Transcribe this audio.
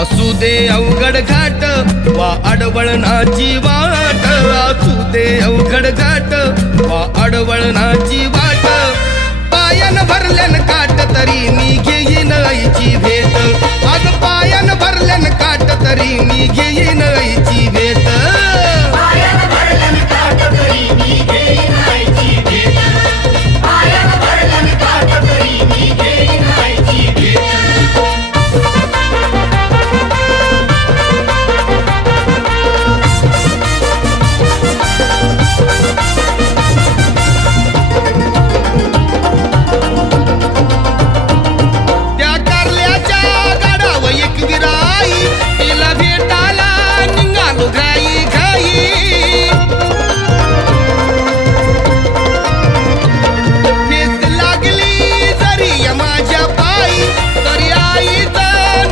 असू दे अवघड घाट वा अडवळणाची वाट, असू दे अवघड घाट वा अडवळणाची वाट, पायान भरल्यान काट तरी मी घेईन आईची भेट.